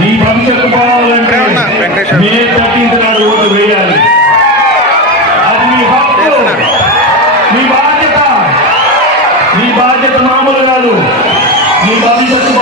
మీ భవిష్యత్తు కావాలంటే మే 13th నాడు ఓటు వేయాలి. అది మీ హక్కు, మీ బాధ్యత. మీ బాధ్యత మామూలు కాదు. మీ భవిష్యత్తు